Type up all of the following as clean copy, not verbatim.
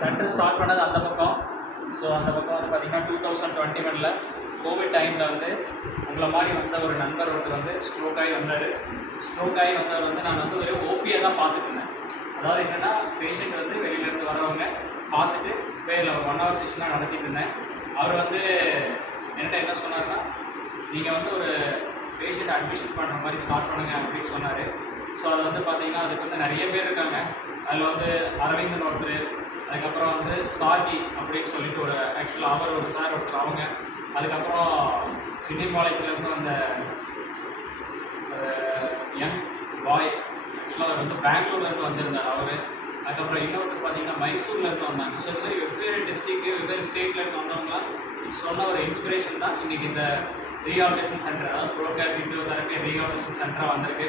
Centre start பண்ணது அந்த பக்கம். ஸோ அந்த பக்கம் வந்து பார்த்திங்கன்னா 2021 கோவிட் டைமில் வந்து உங்களை மாதிரி வந்த ஒரு நண்பர் ஒருத்தர் வந்து ஸ்ட்ரோக் ஆகி வந்தார். ஸ்ட்ரோக் ஆகி வந்தவர் வந்து நான் வந்து ஒரு ஓபியாக தான் பார்த்துட்டு இருந்தேன். அதாவது என்னென்னா பேஷண்ட் வந்து வெளியிலேருந்து வரவங்க பார்த்துட்டு வேறு ஒரு 1 hour செஷனாக நடத்திட்டு இருந்தேன். அவர் வந்து என்கிட்ட என்ன சொன்னார்னா, நீங்கள் வந்து ஒரு பேஷண்ட்டை அட்மிஷன் பண்ணுற மாதிரி ஸ்டார்ட் பண்ணுங்க அப்படின்னு சொன்னார். ஸோ அது வந்து பார்த்திங்கன்னா அதுக்கு வந்து நிறைய பேர் இருக்காங்க. அதில் வந்து அரவிந்தன் ஒருத்தர், அதுக்கப்புறம் வந்து சாஜி அப்படின்னு சொல்லிட்டு ஒரு ஆக்சுவலாக அவர் ஒரு சார் ஒருத்தர் அவங்க, அதுக்கப்புறம் சின்னிப்பாளையத்துலேருந்து அந்த யங் பாய் ஆக்சுவலாக அவர் வந்து பெங்களூர்லேருந்து வந்திருந்தார் அவர். அதுக்கப்புறம் இன்னொருத்தர் பார்த்திங்கன்னா மைசூர்லேருந்து வந்தாங்க. ஸோ இந்த மாதிரி வெவ்வேறு டிஸ்ட்ரிக்ட்டு வெவ்வேறு ஸ்டேட்லேருந்து வந்தவங்களாம் சொன்ன ஒரு இன்ஸ்பிரேஷன் தான் இன்றைக்கி இந்த ரீஹாபிலிட்டேஷன் சென்டர், அதாவது ப்ரோகேர் ஃபிசியோதெரபி ரீஹாபிலிட்டேஷன் சென்டராக வந்திருக்கு.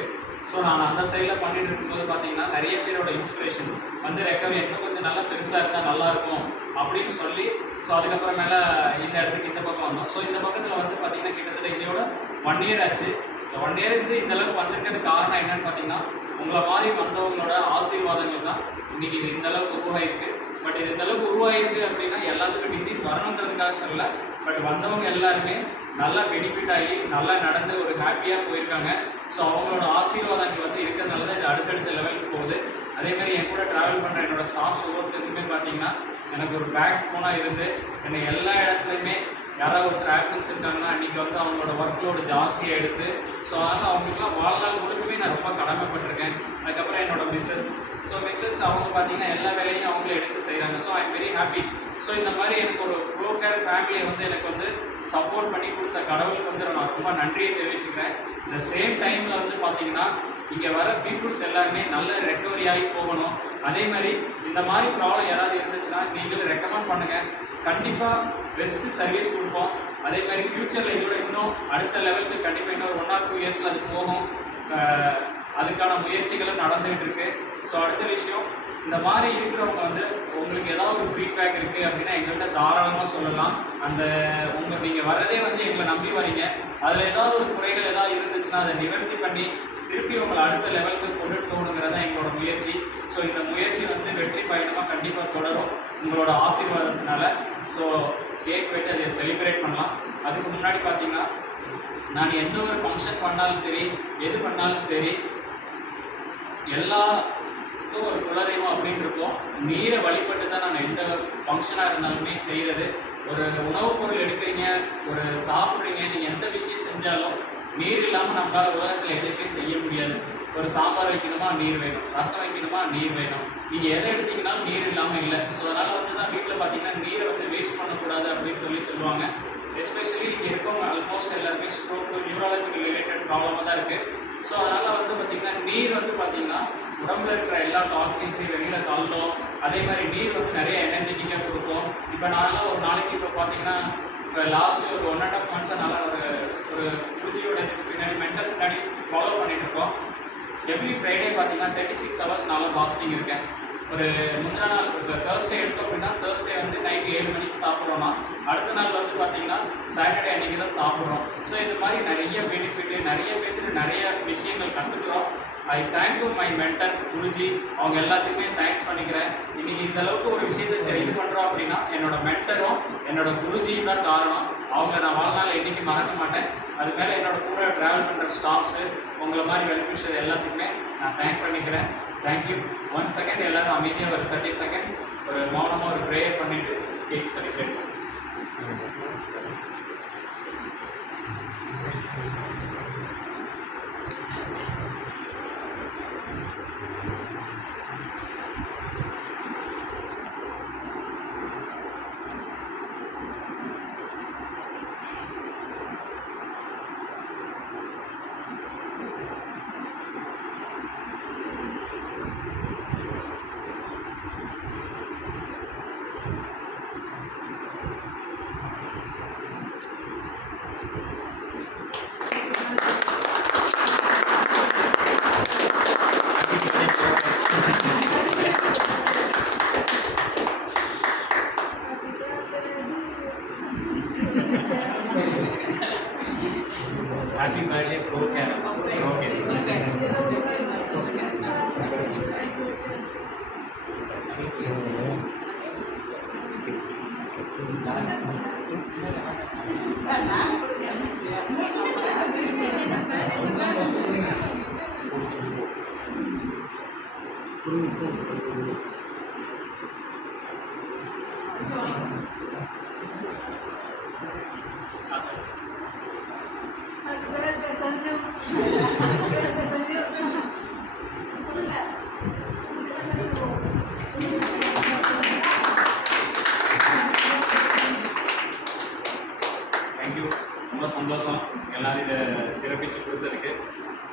ஸோ நான் அந்த சைடில் பண்ணிட்டு இருக்கும்போது பார்த்திங்கன்னா நிறைய பேரோட இன்ஸ்பிரேஷன் வந்து ரெக்கவரி இன்னும் கொஞ்சம் நல்லா பெருசாக இருந்தால் நல்லாயிருக்கும் அப்படின்னு சொல்லி, ஸோ அதுக்கப்புறமேல இந்த இடத்துக்கு இந்த பக்கம் வந்தோம். ஸோ இந்த பக்கத்தில் வந்து பார்த்திங்கன்னா கிட்டத்தட்ட இதோட 1 year ஆச்சு. 1 year இருந்து இந்தளவுக்கு வந்திருக்கிறதுக்கு காரணம் என்னென்னு பார்த்திங்கன்னா உங்களை மாதிரி வந்தவங்களோட ஆசீர்வாதங்கள் தான் இன்றைக்கி இது இந்தளவுக்கு உருவாகிருக்கு. பட் இது இந்தளவுக்கு உருவாகிருக்கு அப்படின்னா எல்லாத்துக்கும் டிசீஸ் வரணுன்றதுக்காக சொல்லலை. பட் வந்தவங்க எல்லாருமே நல்லா பெனிஃபிட் ஆகி நல்லா நடந்து ஒரு ஹாப்பியாக போயிருக்காங்க. ஸோ அவங்களோட ஆசீர்வாதங்கள் வந்து இருக்கிறதுனால தான் இது அடுத்தடுத்த லெவலுக்கு போகுது. அதேமாதிரி என் கூட ட்ராவல் பண்ணுற என்னோடய ஸ்டாஃப்ஸ் ஒவ்வொருத்தருக்குமே பார்த்திங்கன்னா எனக்கு ஒரு பேக் போனாக இருந்து என்னை எல்லா இடத்துலையுமே யாராவது ஒருத்தர் ஆப்சன்ஸ் இருக்காங்கன்னா அன்றைக்கி வந்து அவங்களோட ஒர்க்லோடு ஜாஸ்தியாக எடுத்து, ஸோ அதனால் அவங்களுக்குலாம் வாழ்நாள் முழுக்கவே நான் ரொம்ப கடமைப்பட்டிருக்கேன். அதுக்கப்புறம் என்னோடய மிஸ்ஸஸ் அவங்க பார்த்திங்கன்னா எல்லா வேலையும் அவங்களே எடுத்து செய்கிறாங்க. So I am very happy. So இந்த மாதிரி எனக்கு ஒரு ப்ரோகேர் ஃபேமிலியை வந்து எனக்கு வந்து சப்போர்ட் பண்ணி கொடுத்த கடவுளுக்கு வந்து நான் ரொம்ப நன்றியை தெரிவிச்சுக்கிறேன். இந்த சேம் டைமில் வந்து பார்த்திங்கன்னா இங்கே வர பீப்புள்ஸ் எல்லாருமே நல்ல ரெக்கவரி ஆகி போகணும். அதே மாதிரி இந்த மாதிரி ப்ராப்ளம் யாராவது இருந்துச்சுன்னா நீங்களும் ரெக்கமெண்ட் பண்ணுங்கள். கண்டிப்பாக பெஸ்ட்டு சர்வீஸ் கொடுப்போம். அதே மாதிரி ஃப்யூச்சரில் இதோட இன்னும் அடுத்த லெவலுக்கு கண்டிப்பாக இன்னும் 1 or 2 yearsல அது போகும். அதுக்கான முயற்சிகளும் நடந்துகிட்டு இருக்குது. ஸோ அடுத்த விஷயம், இந்த மாதிரி இருக்கிறவங்க வந்து உங்களுக்கு ஏதாவது ஒரு ஃபீட்பேக் இருக்குது அப்படின்னா எங்கள்கிட்ட தாராளமாக சொல்லலாம். நீங்கள் வர்றதே வந்து எங்களை நம்பி வரீங்க. அதில் ஏதாவது ஒரு குறைகள் ஏதாவது இருந்துச்சுன்னா அதை நிவர்த்தி பண்ணி திருப்பி உங்களை அடுத்த லெவலுக்கு கொண்டுட்டு போகணுங்கிறது தான் எங்களோட முயற்சி. ஸோ இந்த முயற்சி வந்து வெற்றி பயணமாக கண்டிப்பாக தொடரும் உங்களோட ஆசீர்வாதத்தினால. ஸோ கேக் வெட்டி அதை செலிப்ரேட் பண்ணலாம். அதுக்கு முன்னாடி பார்த்திங்கன்னா நான் எந்த ஒரு ஃபங்க்ஷன் பண்ணாலும் சரி, எது பண்ணாலும் சரி, எல்லாத்துக்கும் ஒரு குலதெய்வம் அப்படின்னு இருக்கும். நீரை வழிபட்டு தான் நான் எந்த ஃபங்க்ஷனாக இருந்தாலுமே செய்கிறது. ஒரு உணவுப் பொருள் எடுக்கிறீங்க, ஒரு சாப்பிட்றீங்க, நீங்கள் எந்த விஷயம் செஞ்சாலும் நீர் இல்லாமல் நம்மளால் உலகத்தில் எதுவுமே செய்ய முடியாது. ஒரு சாம்பார் வைக்கணுமா நீர் வேணும், ரசம் வைக்கணுமா நீர் வேணும். நீங்கள் எதை எடுத்திங்கனாலும் நீர் இல்லாமல் இல்லை. ஸோ அதனால் வந்து தான் வீட்டில் பார்த்திங்கன்னா நீரை வந்து வேஸ்ட் பண்ணக்கூடாது அப்படின்னு சொல்லுவாங்க. எஸ்பெஷலி இங்கே இருக்கவங்க ஆல்மோஸ்ட் எல்லாருமே ஸ்ட்ரோக்கு, நியூராலஜிக்கல் ரிலேட்டட் ப்ராப்ளமாக தான் இருக்குது. ஸோ அதனால் வந்து பார்த்திங்கன்னா நீர் வந்து பார்த்திங்கன்னா உடம்புல இருக்கிற எல்லா டாக்ஸின்ஸையும் வெளியில் தள்ளும். அதே மாதிரி நீர் வந்து நிறைய எனர்ஜெட்டிக்காக கொடுக்கும். இப்போ நான்லாம் ஒரு நாளைக்கு இப்போ பார்த்திங்கன்னா இப்போ லாஸ்ட்டு ஒரு 1.5 months நல்லா ஒரு குருஜியோட இதுக்கு பின்னாடி மென்டல் பின்னாடி ஃபாலோ பண்ணிகிட்டு இருக்கோம். எவ்ரி ஃப்ரைடே பார்த்திங்கன்னா 36 hours நானும் ஃபாஸ்டிங் இருக்கேன். ஒரு முந்தின நாள் இப்போ தேர்ஸ்டே எடுத்தோம் அப்படின்னா தேர்ஸ்டே வந்து நைட்டு 7 மணிக்கு சாப்பிட்றோன்னா அடுத்த நாள் வந்து பார்த்திங்கன்னா சாட்டர்டே அன்றைக்கி தான் சாப்பிட்றோம். ஸோ இது மாதிரி நிறைய பெனிஃபிட்டு, நிறைய பேருக்கு நிறைய விஷயங்கள் கற்றுக்குறோம். I thank to my mentor Guruji, அவங்க எல்லாத்துக்குமே தேங்க்ஸ் பண்ணிக்கிறேன். இன்றைக்கி இந்தளவுக்கு ஒரு விஷயத்தை இது பண்ணுறோம் அப்படின்னா என்னோடய மென்டரும் என்னோடய குருஜியும் தான் காரணம். அவங்கள நான் வாழ்நாள் என்றைக்கு மறக்க மாட்டேன். அது மேலே என்னோட கூட ட்ராவல் பண்ணுற ஸ்டாஃப்ஸு, உங்களை மாதிரி வெல்விஷர் எல்லாத்துக்குமே நான் தேங்க் பண்ணிக்கிறேன். தேங்க்யூ. 1 second எல்லோரும் அமைதியாக ஒரு 30 seconds ஒரு மௌனமாக ஒரு ப்ரேயர் பண்ணிவிட்டு கேக் செலிப்ரேட் பண்ணுவோம். Happy birthday, ProCare. தேங்க்யூ. ரொம்ப சந்தோஷம் எல்லோரும் இதை சிறப்பித்து கொடுத்ததுக்கு.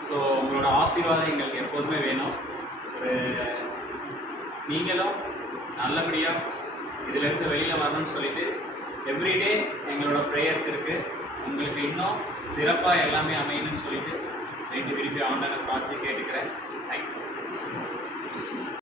ஸோ உங்களோட ஆசீர்வாதம் எங்களுக்கு எப்போதுமே வேணும். ஒரு நீங்களும் நல்லபடியாக இதிலேருந்து வெளியில் வரணும்னு சொல்லிட்டு எவ்ரிடே எங்களோட ப்ரேயர்ஸ் இருக்குது. உங்களுக்கு இன்னும் சிறப்பாக எல்லாமே அமையணும்னு சொல்லிட்டு விரும்பி ஆண்டனை பார்த்து கேட்டுக்கிறேன். தேங்க்யூ.